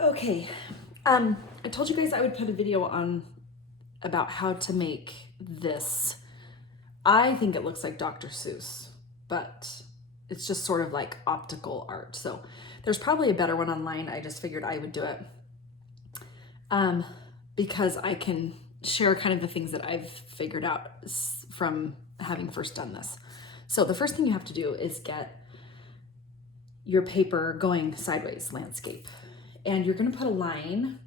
Okay, I told you guys I would put a video on about how to make this. I think it looks like Dr. Seuss, but it's just sort of like optical art. So there's probably a better one online. I just figured I would do it because I can share kind of the things that I've figured out from having first done this. So the first thing you have to do is get your paper going sideways, landscape. And you're gonna put a line.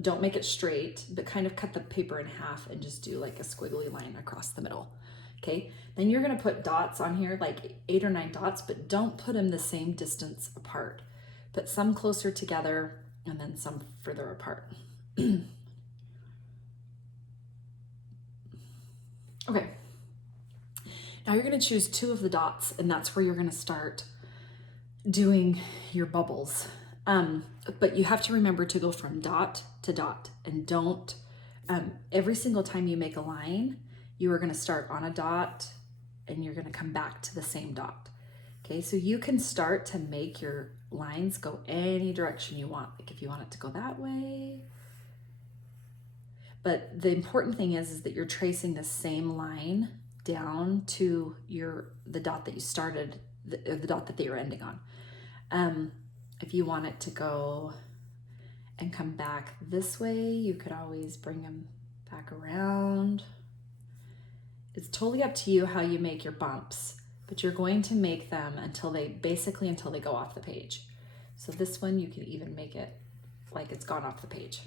Don't make it straight, but kind of cut the paper in half and just do like a squiggly line across the middle. Okay, then you're gonna put dots on here, like 8 or 9 dots, but don't put them the same distance apart. Put some closer together and then some further apart. Okay, now you're gonna choose 2 of the dots, and that's where you're gonna start doing your bubbles. But you have to remember to go from dot to dot, and don't, every single time you make a line, you are gonna start on a dot and you're gonna come back to the same dot. Okay, so you can start to make your lines go any direction you want. Like if you want it to go that way. But the important thing is that you're tracing the same line down to the dot that you started, the dot that you're ending on. If you want it to go and come back this way, you could always bring them back around. It's totally up to you how you make your bumps, but you're going to make them until they go off the page. So this one, you can even make it like it's gone off the page.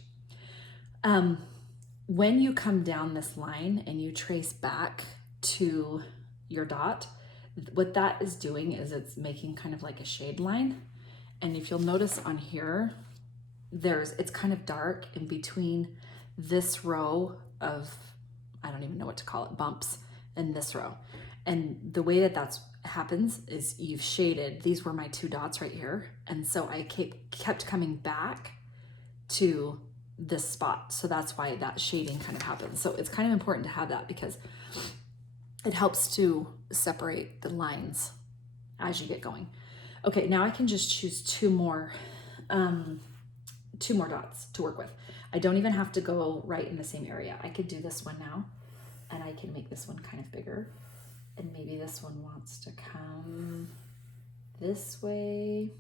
When you come down this line and you trace back to your dot, what that is doing is it's making kind of like a shade line. And if you'll notice on here, it's kind of dark in between this row of, I don't even know what to call it, bumps, and this row. And the way that happens is you've shaded, these were my 2 dots right here. And so I kept coming back to this spot. So that's why that shading kind of happens. So it's kind of important to have that because it helps to separate the lines as you get going. Okay, now I can just choose 2 more dots to work with. I don't even have to go right in the same area. I could do this one now, and I can make this one kind of bigger. And maybe this one wants to come this way.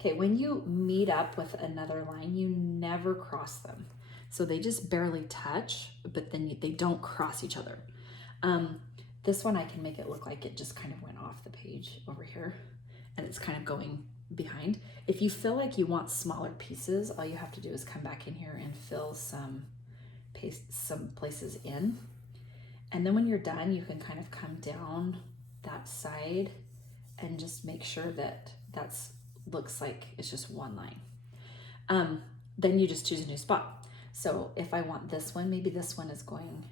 Okay, when you meet up with another line, you never cross them. So they just barely touch, but then they don't cross each other. This one, I can make it look like it just kind of went off the page over here and it's kind of going behind. If you feel like you want smaller pieces, all you have to do is come back in here and fill paste some places in. And then when you're done, you can kind of come down that side and just make sure that looks like it's just one line. Then you just choose a new spot. So if I want this one, maybe this one is going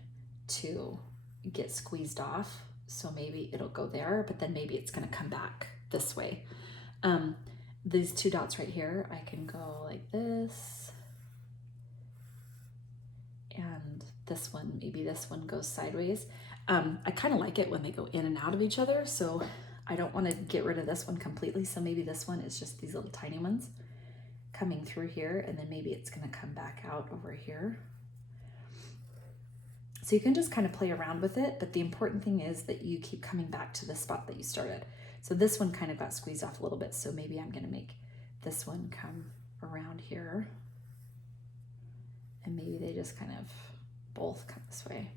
to get squeezed off, so maybe it'll go there, but then maybe it's going to come back this way. These 2 dots right here, I can go like this, and this one, maybe this one goes sideways. I kind of like it when they go in and out of each other, so I don't want to get rid of this one completely, so maybe this one is just these little tiny ones coming through here, and then maybe it's going to come back out over here. So you can just kind of play around with it, but the important thing is that you keep coming back to the spot that you started. So this one kind of got squeezed off a little bit, so maybe I'm going to make this one come around here, and maybe they just kind of both come this way.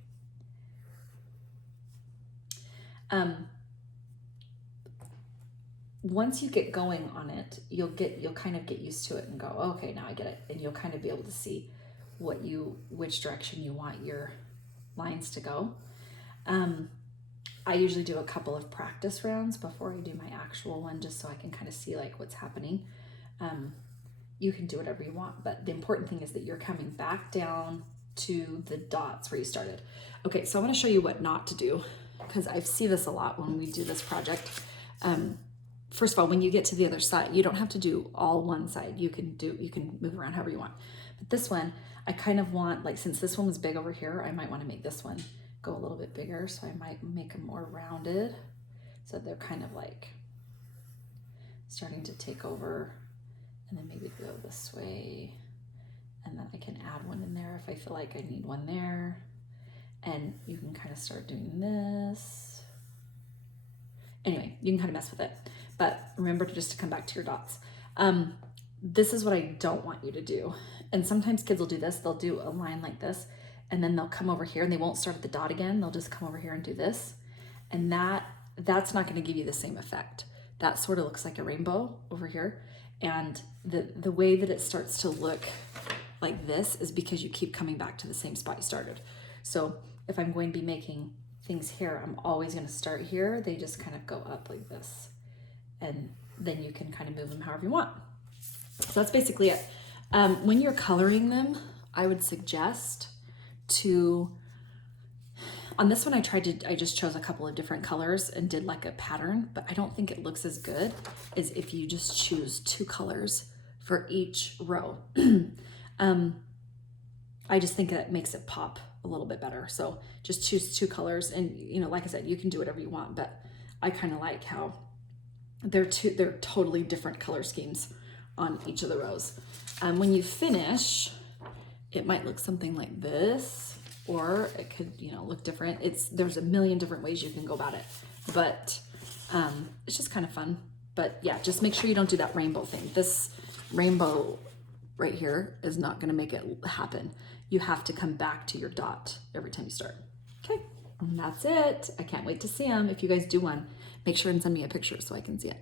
Once you get going on it, you'll kind of get used to it and go, okay, now I get it, and you'll kind of be able to see which direction you want your lines to go. I usually do a couple of practice rounds before I do my actual one, just so I can kind of see like what's happening. You can do whatever you want, but the important thing is that you're coming back down to the dots where you started. Okay, so I want to show you what not to do, because I see this a lot when we do this project. First of all, when you get to the other side, you don't have to do all one side. You can move around however you want. But this one, I kind of want, like, since this one was big over here, I might want to make this one go a little bit bigger. So I might make them more rounded, so they're kind of like starting to take over and then maybe go this way. And then I can add one in there if I feel like I need one there. And you can kind of start doing this. Anyway, you can kind of mess with it, but remember to just to come back to your dots. This is what I don't want you to do. And sometimes kids will do this. They'll do a line like this, and then they'll come over here and they won't start at the dot again. They'll just come over here and do this. And that's not going to give you the same effect. That sort of looks like a rainbow over here. And the way that it starts to look like this is because you keep coming back to the same spot you started. So if I'm going to be making things here, I'm always going to start here. They just kind of go up like this, and then you can kind of move them however you want. So that's basically it. When you're coloring them, I would suggest on this one, I just chose a couple of different colors and did like a pattern, but I don't think it looks as good as if you just choose 2 colors for each row. I just think that makes it pop a little bit better. So just choose 2 colors, and like I said, you can do whatever you want, but I kind of like how they're totally different color schemes on each of the rows. When you finish, it might look something like this, or it could, look different. There's a million different ways you can go about it, but it's just kind of fun. But yeah, just make sure you don't do that rainbow thing. This rainbow right here is not going to make it happen. You have to come back to your dot every time you start. Okay, and that's it. I can't wait to see them. If you guys do one, make sure and send me a picture so I can see it.